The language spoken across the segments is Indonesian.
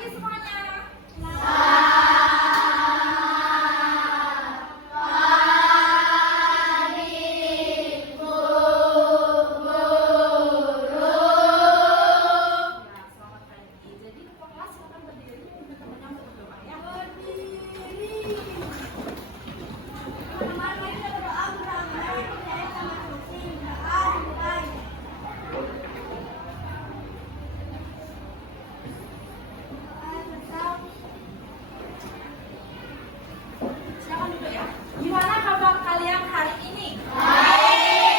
pagi semuanya. Silakan duduk ya. Gimana kabar kalian hari ini? Baik.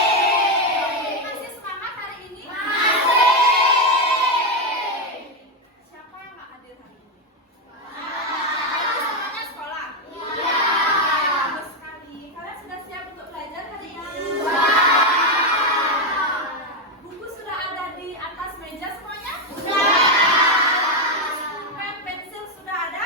Masih semangat hari ini? Masih. Siapa yang nggak hadir hari ini? Semuanya sekolah? Iya. Bagus sekali. Kalian sudah siap untuk belajar hari ini? Buku sudah ada di atas meja semuanya? Pen, pensil sudah ada?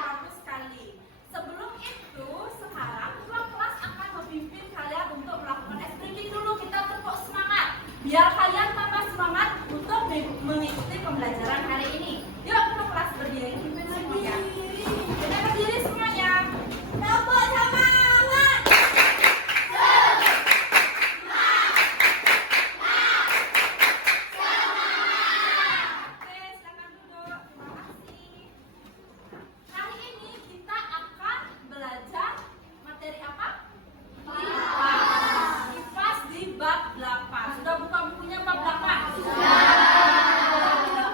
Bagus sekali. Sebelum itu, sekarang ketua kelas akan memimpin kalian untuk melakukan stretching dulu. Kita tepuk semangat biar kalian tambah semangat untuk mengikuti pembelajaran hari ini. Yuk, ketua kelas berdiri, pimpin semuanya. Kita berdiri semuanya. Tepuk semangat. Oke, silakan duduk. Terima kasih. Hari ini kita akan belajar materi apa? IPAS di bab 8. Sudah buka bukunya bab 8? Sudah.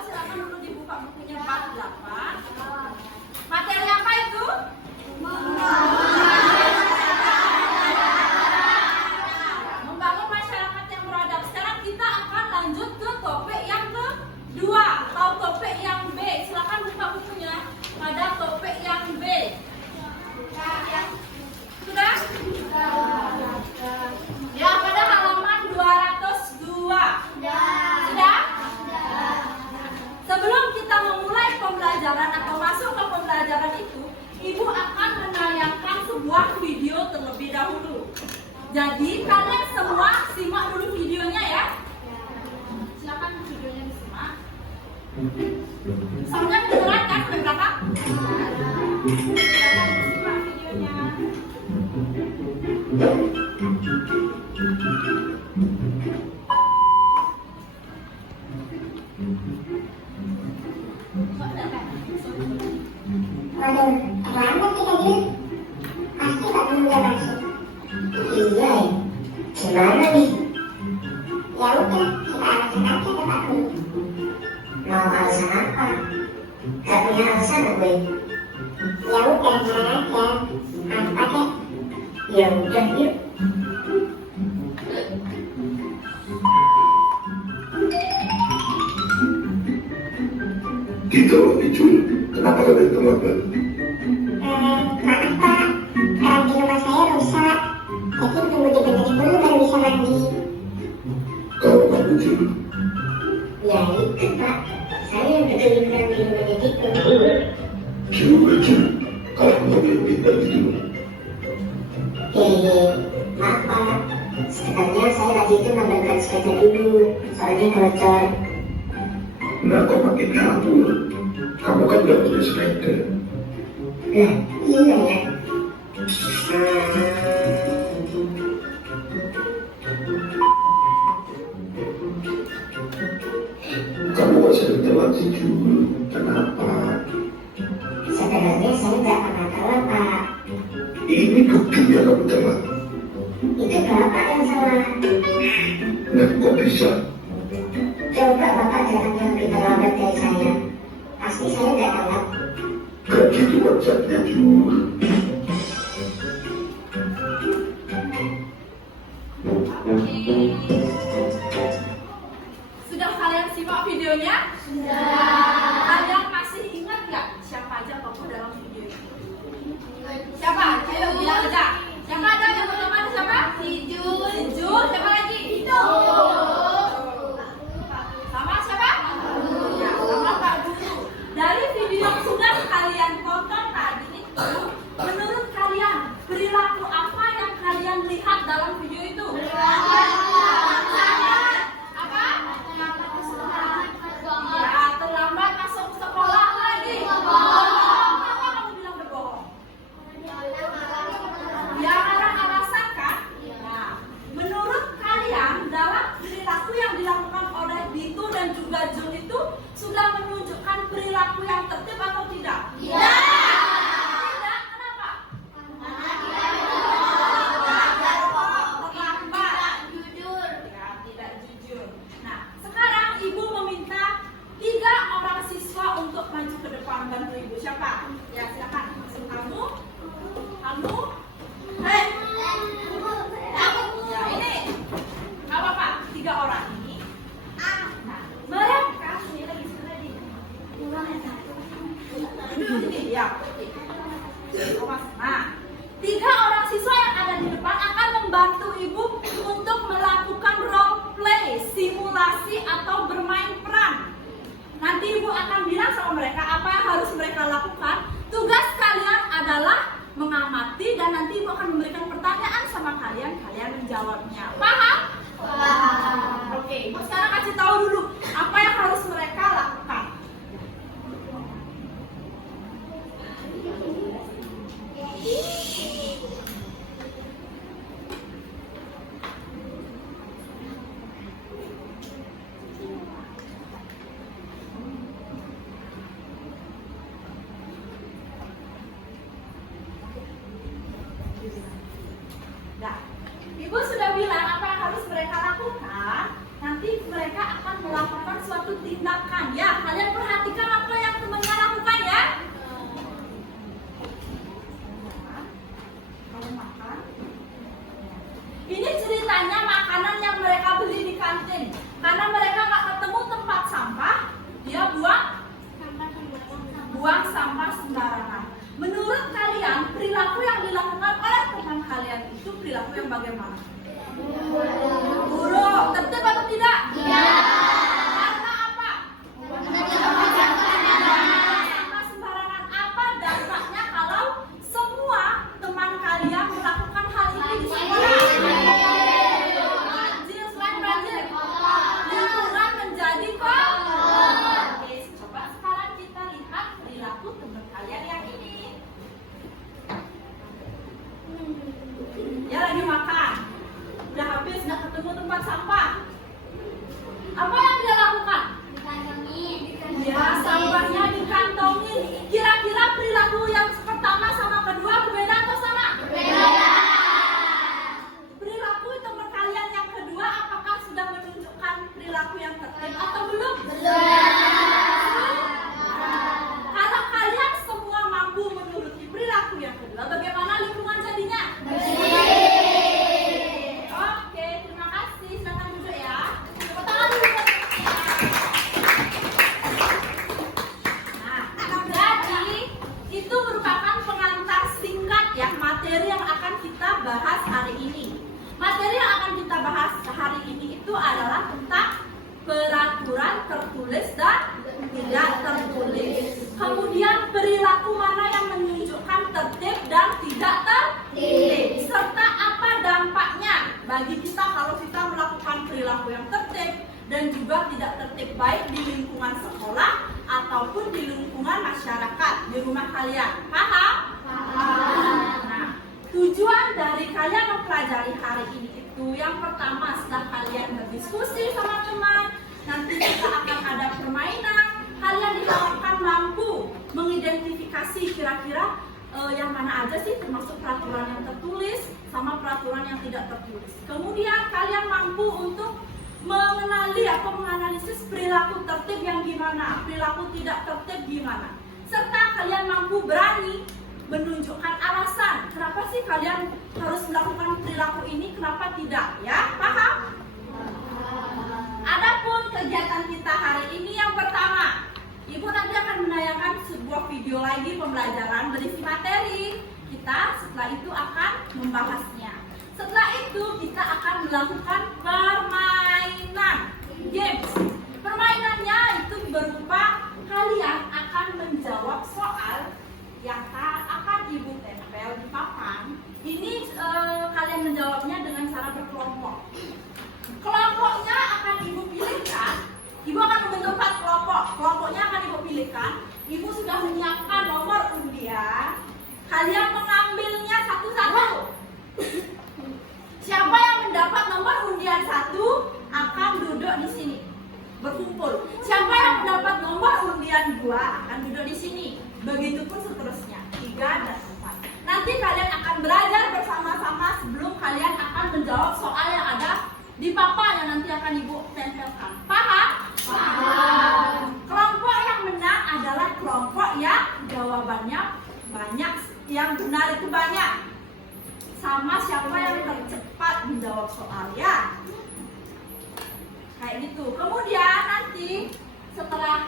Silakan dulu dibuka bukunya bab 8. Materi apa itu? Membangun masyarakat yang beradab. Sekarang kita akan lanjut ke topik yang kedua atau topik yang B. Silakan buka bukunya pada topik yang B. Sudah? Ya, pada halaman 202. Sudah? Sebelum kita memulai pembelajaran atau masuk ke pembelajaran itu, Ibu akan menayangkan sebuah video terlebih dahulu. Jadi kalian semua simak dulu videonya ya. Silakan videonya disimak. Soundnya kedengeran kan di belakang? Silakan disimak videonya. Waduh, terlambat kita Jun. Pasti Pak belum udah masuk. Iya ya, gimana nih? Ya udah, kita alasan aja ke Pak Guru. Mau alasan apa? Gak punya alasan gue. Ya udah, jalan aja. Apa deh? Ya udah yuk. Gitu, Icul. Kenapa kalian terlambat? Maaf Pak, keran di rumah saya rusak. Jadi tunggu dibenerin dulu baru bisa mandi. Kalau kamu Cul, Ya itu Pak, saya yang betulin keran di rumahnya gitu. Cul, kalau kamu yang pintar gitu. Maaf Pak, sebenarnya saya tadi itu nambahkan sepeda dulu, soalnya bocor. Nah, kok makin kabur? Kamu kan gak punya sepeda. Lah, iya ya. Kamu kok sering telat sih, Cul? Kenapa? Sebenarnya saya nggak pernah telat Pak. Ini buktinya kamu telat. Itu Bapak yang salah. Nah, kok bisa? Coba Bapak jalannya lebih terlambat dari saya. Pasti saya nggak telat. Gak gitu konsepnya, Cul. Sudah kalian simak videonya? Sudah. Kalian masih ingat nggak siapa aja tokoh dalam video itu? Siapa? Ayo bilang aja. Siapa ada yang pertama? Siapa? Jul. Siapa lagi? Itu. Sama siapa? Ya, sama Pak Guru. Dari video yang sudah kalian tonton tadi itu, menurut kalian perilaku apa yang kalian lihat dalam video itu? Apa? Ya, terlambat Ya, oke. Nah, 3 orang siswa yang ada di depan akan membantu ibu untuk melakukan role play, simulasi atau bermain peran. Nanti ibu akan bilang sama mereka apa yang harus mereka lakukan. Tugas kalian adalah mengamati dan nanti ibu akan memberikan pertanyaan sama kalian, kalian menjawabnya. Paham? Paham. Oke, ibu sekarang kasih tahu dulu apa yang harus mereka lakukan. Nah, ibu sudah bilang apa yang harus mereka lakukan. Nanti mereka akan melakukan suatu tindakan. Ya, kalian perhatikan apa yang temannya lakukan ya. Kamu makan. Ini ceritanya makanan yang mereka beli di kantin. Karena mereka nggak ketemu tempat sampah, dia buang sampah sembarangan. Menurut kalian, perilaku yang dilakukan oleh teman kalian itu perilaku yang bagaimana? Buruk. Tertib atau tidak? Iya. Karena apa? Sampah sembarangan. Apa dampaknya kalau semua teman kalian melakukan hal ini di sekolah? Banjir, selain banjir, lingkungan menjadi kotor. Oke, coba sekarang kita lihat perilaku teman kalian yang ini. Dia lagi makan, udah habis, nggak ketemu tempat sampah. Apa yang dia lakukan? Ya, sampahnya dikantongi. Kira-kira perilaku yang pertama sama kedua berbeda atau sama? Berbeda. Perilaku teman kalian yang kedua apakah sudah menunjukkan perilaku yang tertib atau belum? Belum. Kalau kalian semua mampu menuruti perilaku yang kedua, bagaimana lingkungan jadinya? Oke, terima kasih. Silakan duduk ya. Tepuk tangan dulu. Nah, jadi itu merupakan pengantar singkat ya materi yang akan kita bahas hari ini. Materi yang akan kita bahas hari ini itu adalah tentang peraturan tertulis dan tidak tertulis. Kemudian perilaku mana yang menunjukkan tertib dan tidak tertib, serta apa dampaknya bagi kita kalau kita melakukan perilaku yang tertib dan juga tidak tertib, baik di lingkungan sekolah ataupun di lingkungan masyarakat di rumah kalian. Paham? Paham. Nah, tujuan dari kalian mempelajari hari ini itu yang pertama, setelah kalian berdiskusi sama teman, nanti kita akan ada permainan. Kalian diharapkan mampu mengidentifikasi kira-kira yang mana aja sih termasuk peraturan yang tertulis sama peraturan yang tidak tertulis. Kemudian kalian mampu untuk mengenali atau menganalisis perilaku tertib yang gimana, perilaku tidak tertib gimana. Serta kalian mampu berani menunjukkan alasan kenapa sih kalian harus melakukan perilaku ini, kenapa tidak, ya? Paham? Adapun kegiatan kita hari ini yang pertama, Ibu nanti akan menayangkan sebuah video lagi pembelajaran berisi materi. Kita setelah itu akan membahasnya. Setelah itu kita akan melakukan permainan, games. Permainannya itu berupa kalian akan menjawab soal yang akan Ibu tempel di papan. Ini kalian menjawabnya dengan cara berkelompok. Kelompoknya akan Ibu pilihkan. Ibu akan membentuk 4 kelompok. Kelompoknya akan Ibu pilihkan. Ibu sudah menyiapkan nomor undian. Kalian mengambilnya satu-satu. Siapa yang mendapat nomor undian 1 akan duduk di sini, berkumpul. Siapa yang mendapat nomor undian 2 akan duduk di sini. Begitupun seterusnya, 3 dan 4. Nanti kalian akan belajar bersama-sama sebelum kalian akan menjawab soal yang ada di papan yang nanti akan Ibu tempelkan. Paham? Paham. Kelompok yang menang adalah kelompok yang jawabannya banyak, yang benar itu banyak. Sama siapa yang tercepat menjawab soal, ya. Kayak gitu. Kemudian nanti setelah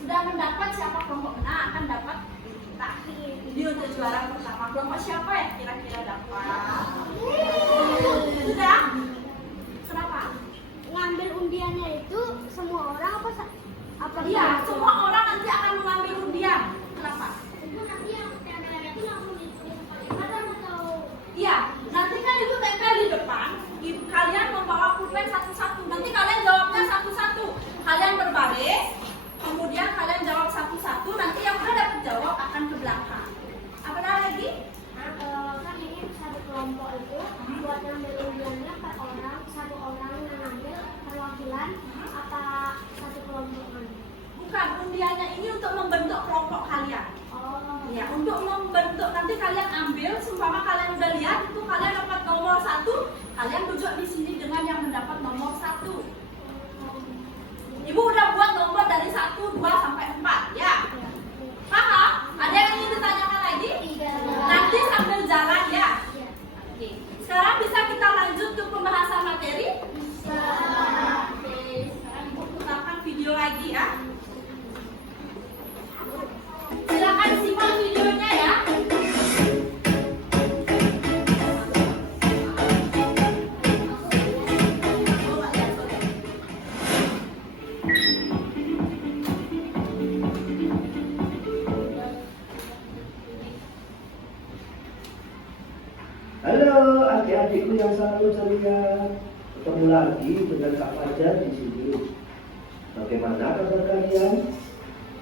sudah mendapat siapa kelompok menang akan dapat kita juara pertama. Kelompok siapa yang kira-kira dapat? Sudah? Kenapa? Ngambil undiannya itu semua orang apa Iya, semua orang nanti akan mengambil undian. Kenapa? itu nanti yang tanda itu langsung disekolahkan atau Iya, nanti kan ibu tempel di depan. Kalian membawa pulpen satu-satu. Nanti kalian jawabnya satu-satu. Kalian berbaris, kemudian kalian jawab satu-satu. Nanti yang udah dapat jawab akan ke belakang. Apa lagi? kan ini satu kelompok itu buat ngambil undiannya per orang, satu orang yang ngambil perwakilan apa satu kelompok mana? Bukan, undiannya ini untuk membentuk kelompok kalian. Oh, Ya, untuk membentuk nanti kalian ambil, seumpama kalian udah lihat itu kalian dapat nomor 1, kalian duduk di sini dengan yang mendapat nomor 1. Ibu udah buat nomor dari 1, 2 sampai 4, ya. Paham? Ada yang ingin ditanyakan lagi? Nanti sambil jalan ya. Oke. Sekarang bisa kita lanjut ke pembahasan materi? Oke. Sekarang ibu putarkan video lagi ya. Silakan simak videonya ya. Halo adik-adikku yang selalu ceria, ketemu lagi dengan Kak Fajar di sini. Bagaimana kabar kalian?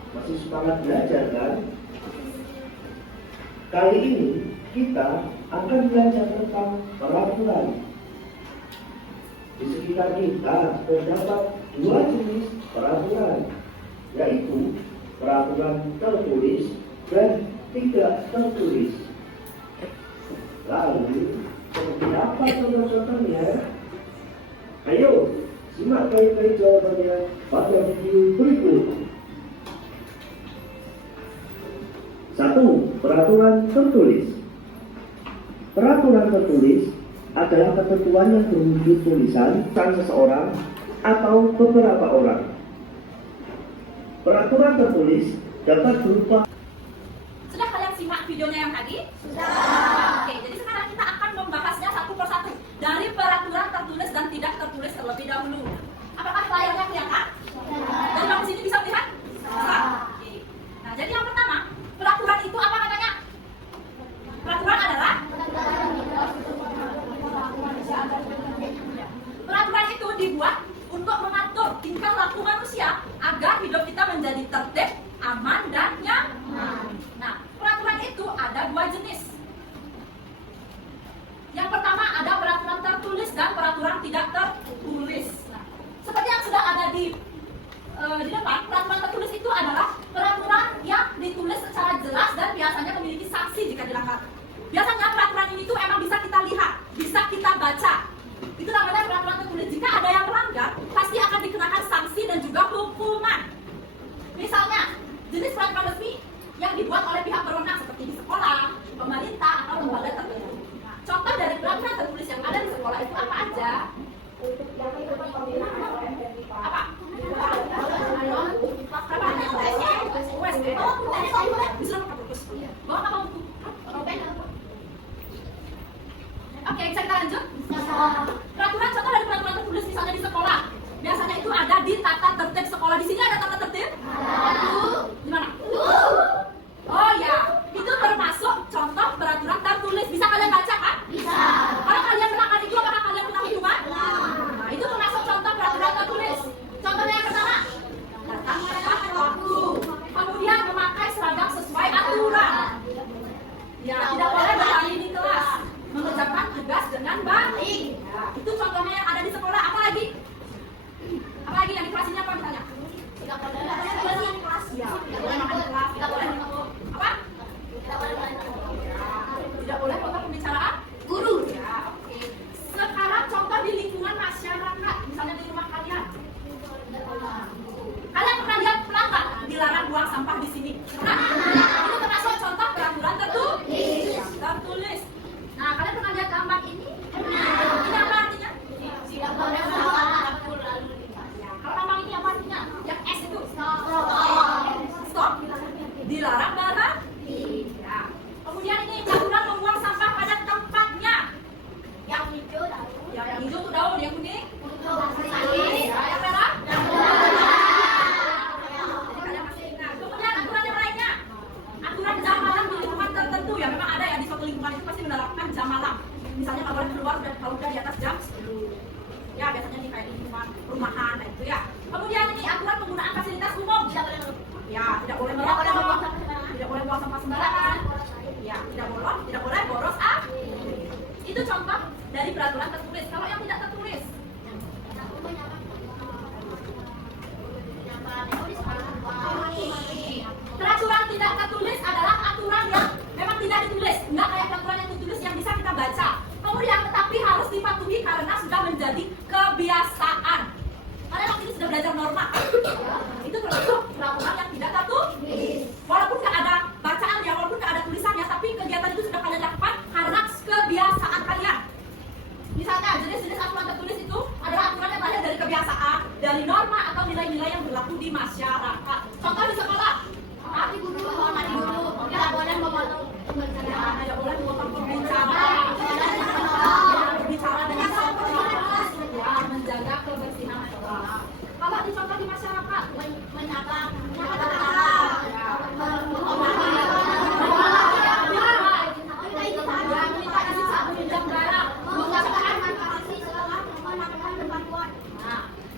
Masih semangat belajar kan? Kali ini kita akan belajar tentang peraturan. Di sekitar kita terdapat dua jenis peraturan, yaitu peraturan tertulis dan tidak tertulis. Lalu, seperti apa contoh-contohnya? Ayo, simak baik-baik jawabannya pada video berikut. 1. Peraturan tertulis. Peraturan tertulis adalah ketentuan yang berwujud tulisan seseorang atau beberapa orang. Peraturan tertulis dapat berupa. Sudah kalian simak videonya yang tadi? Sudah. Oke, jadi sekarang kita akan membahasnya satu persatu dari peraturan tertulis dan tidak tertulis terlebih dahulu. Apakah layarnya kelihatan? Dari bawah sini bisa melihat? Bisa. Oke. Nah, jadi yang pertama, peraturan itu apa katanya? Peraturan adalah? Peraturan itu dibuat untuk mengatur tingkah laku manusia agar hidup kita menjadi tertib, aman, dan nyaman. Nah, peraturan itu ada dua jenis. Yang pertama ada peraturan tertulis dan peraturan tidak tertulis. Nah, seperti yang sudah ada di depan, peraturan tertulis itu adalah peraturan yang ditulis secara jelas dan biasanya memiliki sanksi jika dilanggar. Biasanya peraturan ini tuh emang bisa kita lihat, bisa kita baca. Itu namanya peraturan tertulis. Jika ada yang melanggar, pasti akan dikenakan sanksi dan juga hukuman. Misalnya, jenis peraturan resmi yang dibuat oleh pihak berwenang seperti di sekolah, pemerintah, atau lembaga tertentu. Nah, contoh dari peraturan tertulis yang ada di sekolah itu apa aja? Apa? Oke, bisa kita lanjut? Peraturan contoh dari peraturan tertulis misalnya di sekolah. Biasanya itu ada di tata tertib sekolah. Di sini ada tata tertib? Di mana? Oh ya, itu termasuk contoh peraturan tertulis. Bisa kalian baca kan? Bisa. Kalau kalian melanggar itu, apakah kalian kena hukuman? Nah, itu termasuk contoh peraturan tertulis. Contohnya yang pertama, datang tepat waktu. Kemudian memakai seragam sesuai aturan. Ya, tidak boleh berlari di kelas. Mengerjakan tugas dengan baik. Ya, itu contohnya yang ada di sekolah. Apa lagi? Apa lagi yang di kelas ini apa misalnya? Tidak boleh makan di kelas. Ya, tidak boleh makan di kelas. Tidak boleh apa? Tidak boleh potong pembicaraan guru. Ya, oke. Sekarang contoh di lingkungan masyarakat, misalnya di rumah kalian. Kalian pernah lihat pelanggan dilarang buang sampah di sini? Nah, itu termasuk contoh peraturan tertulis. Nah, kalian pernah lihat gambar ini? Ini apa artinya? Tidak boleh lalu lintas. Kalau lambang ini apa artinya? Yang S itu? Stop. Dilarang berhenti. Ya. Kemudian masyarakat. Contoh di sekolah. Mati guru, mati guru. Tidak boleh memotong pembicaraan. Tidak boleh memotong pembicaraan. Berbicara dengan sopan. Ya, menjaga kebersihan sekolah. Kalau di contoh di masyarakat, Menyapa.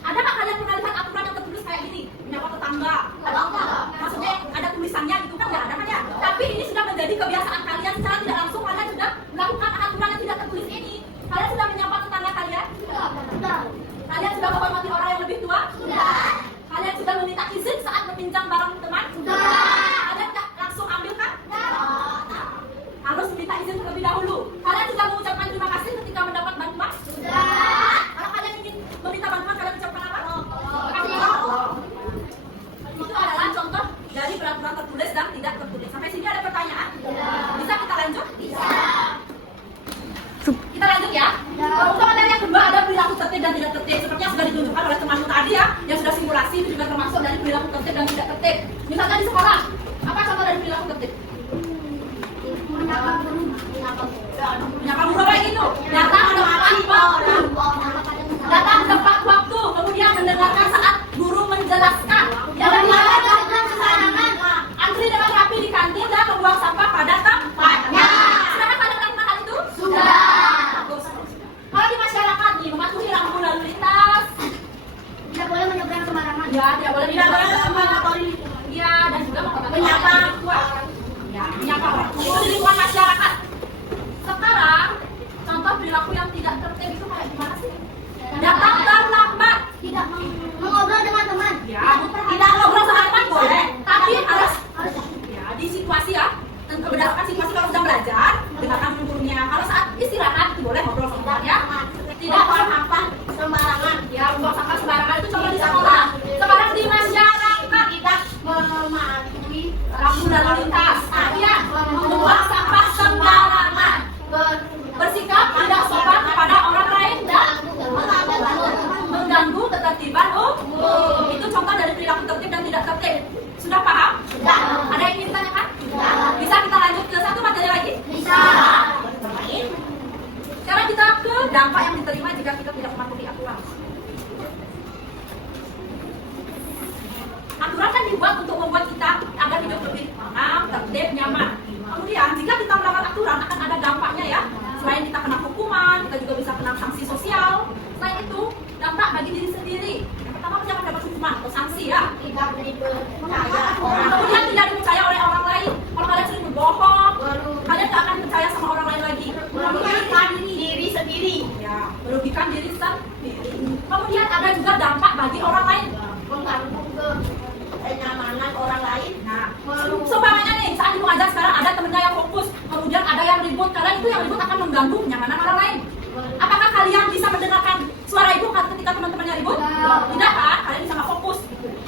ada nggak kalian pernah lihat aturan yang tertulis kayak gini? Menyapa tetangga. Ada nggak? Maksudnya ada tulisannya gitu kan nggak ada kan ya? Tapi ini sudah menjadi kebiasaan kalian secara tidak langsung kalian sudah melakukan aturan yang tidak tertulis ini. Kalian sudah menyapa tetangga kalian? Kalian sudah menghormati orang yang lebih tua? Kalian sudah meminta izin saat meminjam barang teman? Kalian nggak langsung ambil kan? Harus minta izin terlebih dahulu. Kalian sudah mengucapkan terima kasih ketika mendapat bantuan? Kalau kalian ingin meminta bantuan, kalian ucapkan apa? Itu adalah contoh dari peraturan tertulis dan tidak tertulis. Sampai sini ada pertanyaan? Bisa kita lanjut? Kita lanjut ya. Untuk materi yang kedua ada perilaku tertib dan tidak tertib. Seperti yang sudah ditunjukkan oleh temanmu tadi ya, yang sudah simulasi itu juga termasuk dari perilaku tertib dan tidak tertib. Misalnya di sekolah, apa contoh dari perilaku tertib? Menyapa guru kayak gitu. Datang tepat waktu, kemudian mendengarkan saat guru menjelaskan. Jangan antri dengan rapi di kantin dan membuang sampah pada tempatnya. Sudahkah kalian melakukan hal itu? Bagus. Kalau di masyarakat nih, mematuhi rambu lalu lintas. Tidak boleh menyeberang sembarangan. Ya, tidak boleh menyeberang. Ya, dan juga menyapa. Ya, menyapa orang. Itu di lingkungan masyarakat. Sekarang, contoh perilaku yang tidak tertib itu kayak gimana sih? Datang terlambat. Tidak mengobrol dengan teman. Ya, tidak ngobrol sama teman boleh, tapi harus ya di situasi ya. Berdasarkan situasi kalau sedang belajar, dengarkan gurunya. Kalau saat istirahat boleh ngobrol sama temannya. Tidak buang sampah sembarangan. Ya, buang sampah sembarangan itu contoh di sekolah. Sekarang di masyarakat kita mematuhi rambu lalu lintas. Ya, membuang sampah sembarangan. Bersikap tidak sopan kepada orang lain dan mengganggu ketertiban umum. Itu contoh dari perilaku tertib dan tidak tertib. Sudah paham? Ada yang ingin ditanyakan? Bisa kita lanjut ke satu materi lagi? Bisa. Sekarang kita ke dampak yang diterima jika kita tidak mematuhi aturan. Aturan kan dibuat untuk membuat kita agar hidup lebih tenang, tertib, nyaman. Kemudian jika kita melanggar aturan akan ada dampaknya ya. Selain kita kena hukuman, kita juga bisa kena sanksi sosial. Selain itu, dampak bagi diri sendiri. Yang pertama kita akan dapat hukuman atau sanksi ya. Kemudian tidak dipercaya oleh orang lain. Kalau kalian sering berbohong, kalian tidak akan percaya sama orang lain lagi. Merugikan diri sendiri. Ya, merugikan diri sendiri. Kemudian ada juga dampak bagi orang lain. Mengganggu kenyamanan orang lain. Nah, seumpamanya nih saat ibu ngajar sekarang ada temennya yang fokus, kemudian ada yang ribut, kalian itu yang ribut akan mengganggu kenyamanan orang lain. Apakah kalian bisa mendengarkan suara ibu ketika teman-temannya ribut? Tidak kan? Kalian bisa nggak fokus.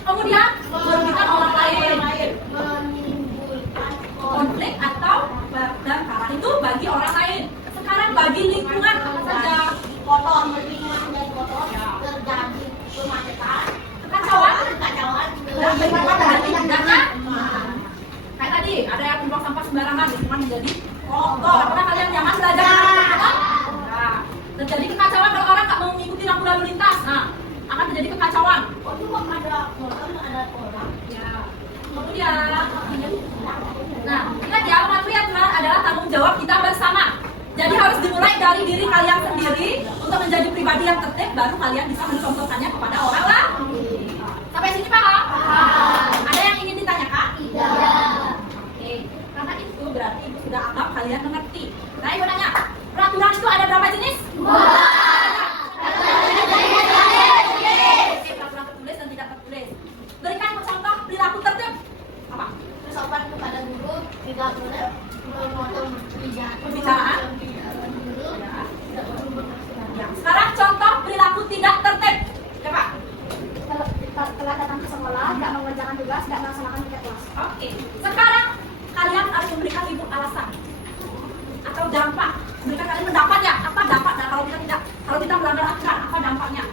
Kemudian merugikan orang lain, Menimbulkan konflik atau pertengkaran itu bagi orang lain. Sekarang bagi lingkungan apa saja? kotor, lingkungan dan kotor, terjadi kemacetan, Kekacauan. dan bagaimana Berarti tidaknya kayak tadi ada yang membuang sampah sembarangan, lingkungan menjadi kotor. Apakah kalian nyaman belajar? Nah, terjadi kekacauan kalau orang nggak mengikuti rambu lalu lintas. Nah, akan terjadi kekacauan. itu kok ada kotor, ada orang. Ya. Kemudian, nah, ingat ya, mematuhi aturan adalah tanggung jawab kita bersama. Jadi harus dimulai dari diri kalian sendiri untuk menjadi pribadi yang tertib, baru kalian bisa mencontohkannya kepada orang lain. Sampai sini paham? Ada yang ingin ditanyakan? Oke, karena itu berarti ibu sudah anggap kalian mengerti. Nah, ibu nanya, peraturan itu ada berapa jenis? Oke, peraturan tertulis dan tidak tertulis. Berikan contoh perilaku tertib. Apa? Sopan kepada guru, tidak boleh memotong Pembicaraan. Ya. Sekarang contoh perilaku tidak tertib. Coba. Telah datang ke sekolah, tidak mengerjakan tugas, tidak melaksanakan tugas kelas. Oke. Sekarang kalian harus memberikan ibu alasan atau dampak. Berikan kalian pendapat ya. Apa dampak? Nah, kalau kita melanggar aturan, apa dampaknya?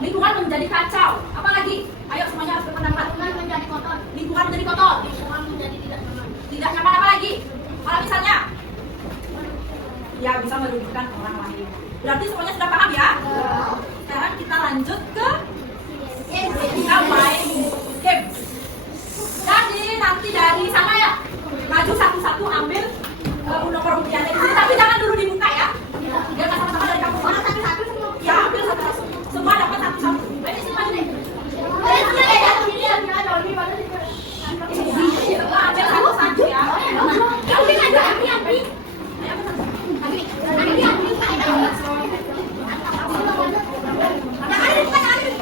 Lingkungan menjadi menjadi kacau. Apa lagi? Ayo semuanya harus berpendapat. Lingkungan menjadi kotor. Lingkungan menjadi kotor. Lingkungan menjadi tidak nyaman. Tidak nyaman apa lagi? Kalau misalnya, ya bisa merugikan orang lain. Berarti semuanya sudah paham ya? Sekarang kita lanjut ke kita main game. Jadi nanti dari sana ya, maju satu-satu ambil nomor undiannya di sini, tapi jangan dulu dibuka ya. Biar sama-sama dari kamu. Satu-satu semua. Ya, ambil satu-satu. Semua dapat satu-satu. Ini semua nih. Ambil satu-satu ya. Ayo,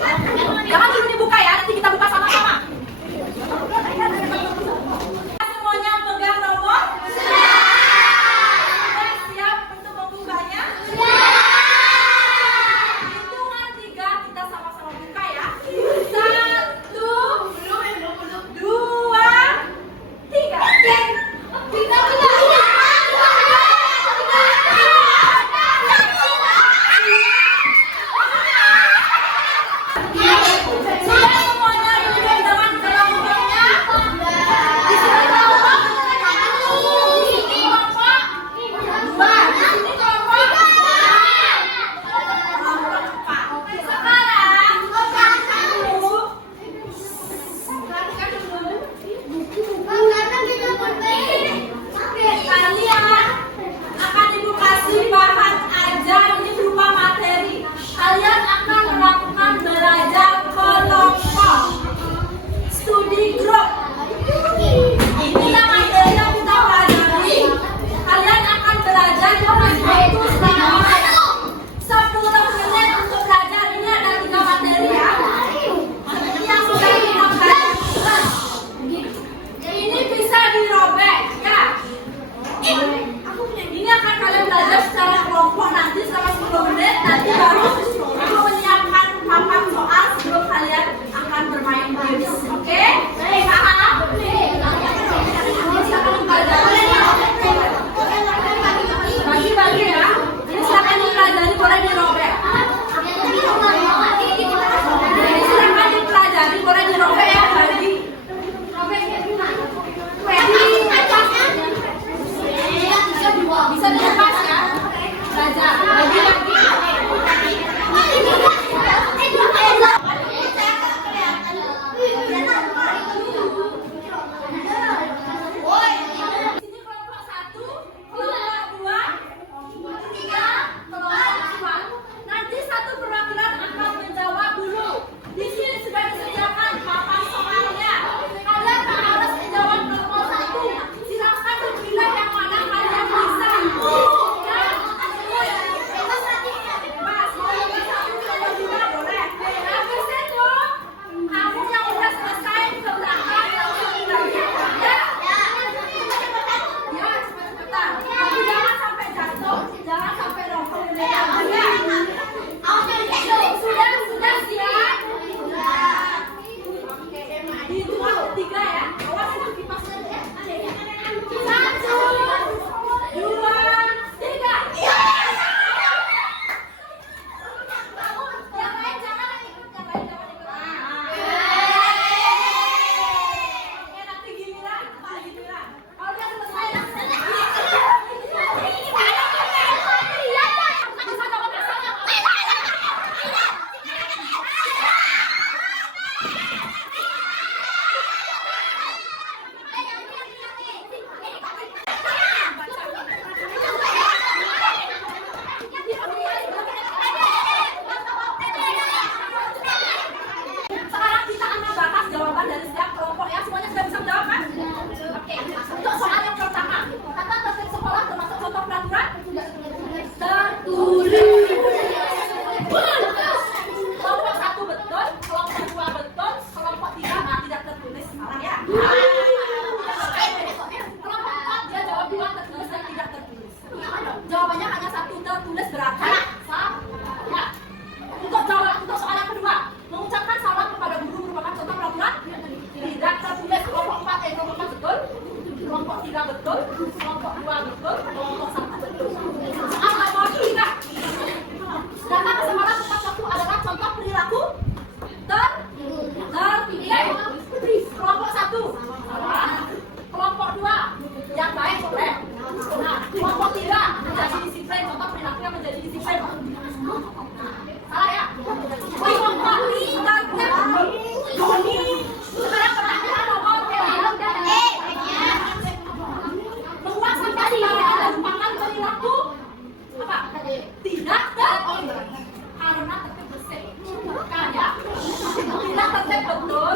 tata tertib betul.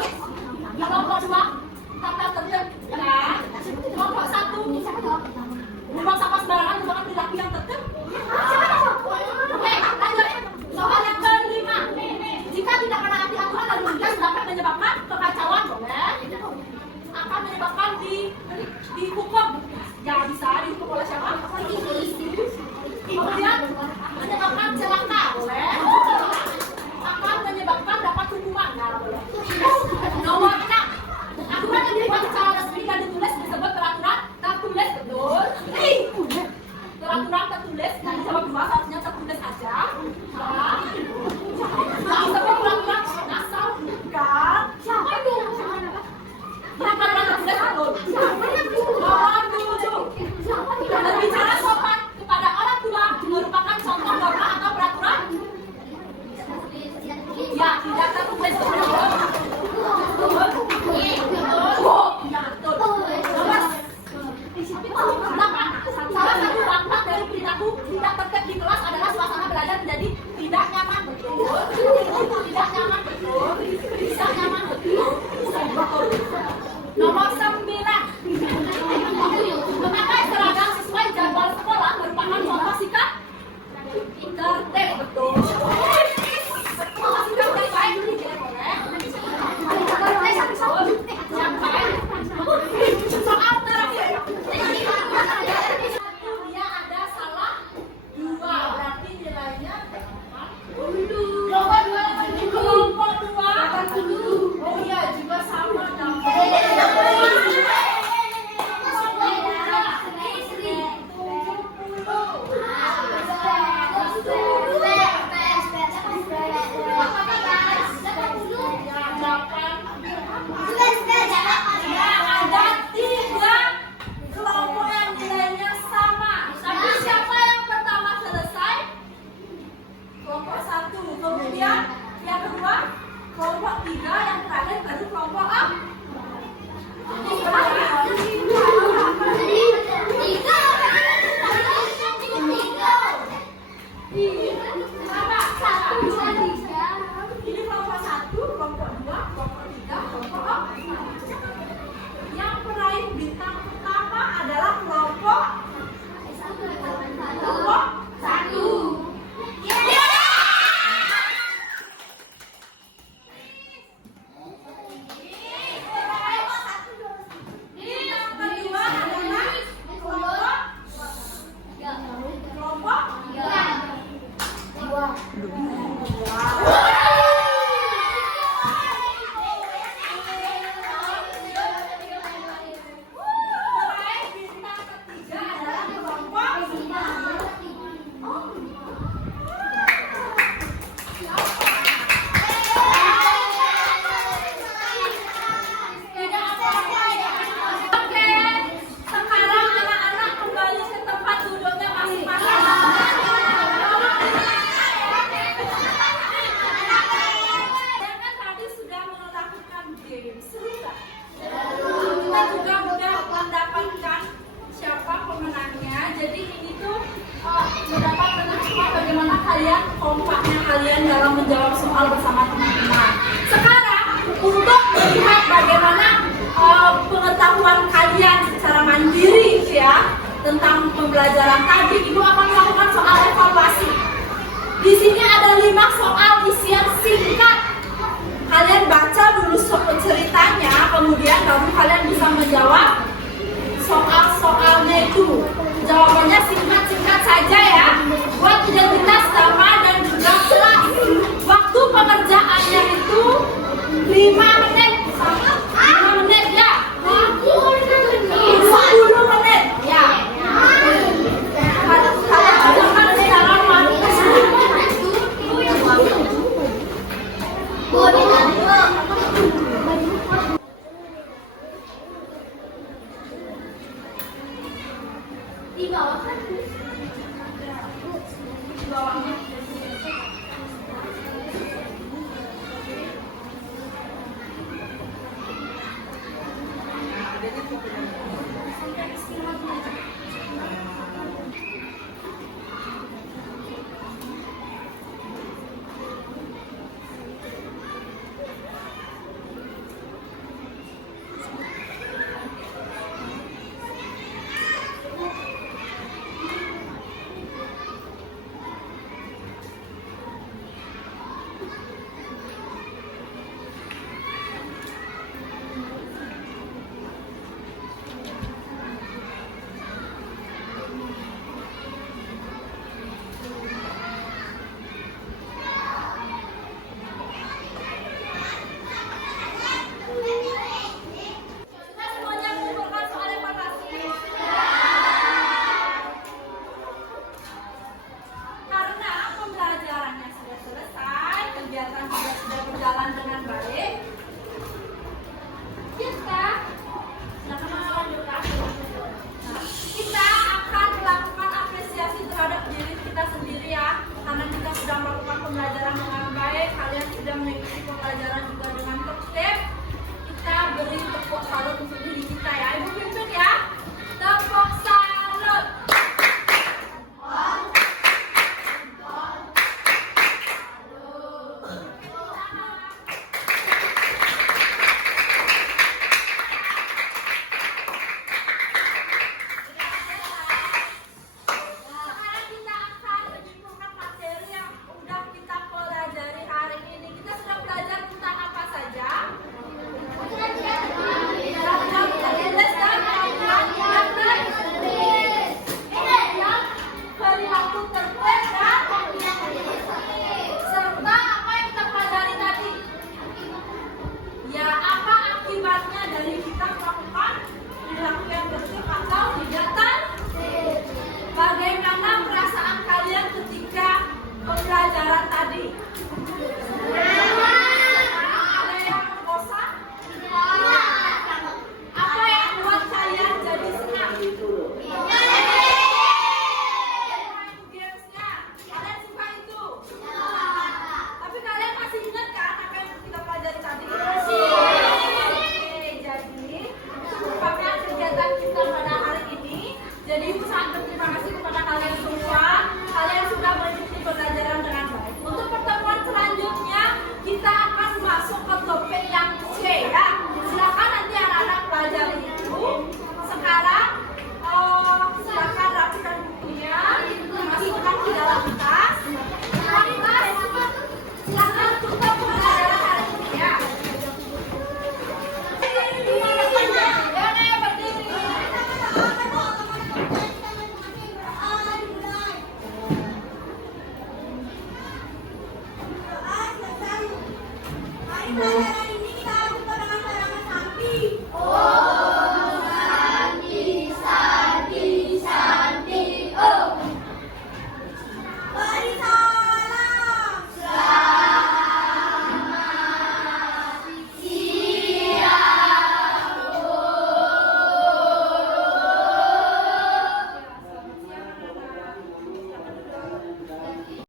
Kelompok 2 tata tertib ya. Kelompok 1 buang sampah sembarangan merupakan perilaku yang tertib. Oke, lanjut. Soal yang kelima, jika tidak menaati aturan lalu lintas dapat menyebabkan kekacauan, boleh. Akan menyebabkan dihukum. Ya bisa dihukum oleh siapa? Kemudian menyebabkan celaka, boleh. Akan menyebabkan dapat hukuman, ya boleh. Nomor 6, aturan yang dibuat secara resmi dan ditulis disebut peraturan tertulis, betul. Peraturan tertulis, nah jawab 2 seharusnya tertulis aja. Nah, disebut peraturan asal bukan. Siapa itu? Peraturan tertulis, betul. Nomor 7, berbicara sopan kepada orang tua merupakan contoh norma atau peraturan? Ya, tidak tertulis, betul. Salah satu dampak dari perilaku tidak tertib di kelas adalah suasana belajar menjadi tidak nyaman, betul. Tidak nyaman, betul. Tidak nyaman, betul. Nomor 9, memakai seragam sesuai jadwal sekolah merupakan contoh sikap tertib, betul. Sikap yang baik tidak boleh. Yang baik. Soal terakhir. Dia ada salah 2, berarti nilainya kelompok 2. Oh iya, juga sama dong. Ada 3 kelompok yang nilainya sama. Tapi siapa yang pertama selesai? Kelompok 1. Kemudian yang kedua kelompok 3, yang terakhir baru kelompok A. Ini kelompok 1, kelompok 2, kelompok 3, kelompok A. Yang peraih bintang pertama adalah kelompok 1. Kompaknya kalian dalam menjawab soal bersama teman-teman. Sekarang untuk melihat bagaimana pengetahuan kalian secara mandiri ya tentang pembelajaran tadi, Ibu akan melakukan soal evaluasi. Di sini ada 5 soal isian singkat. Kalian baca dulu ceritanya, kemudian baru kalian bisa menjawab soal-soalnya itu. Jawabannya singkat-singkat saja ya. Buat identitas nama dan juga kelas. Waktu pengerjaannya itu 5 menit. 5 menit ya. 10 menit ya. Kalian ajarkan di dalam di bawah kan di bawahnya Bye.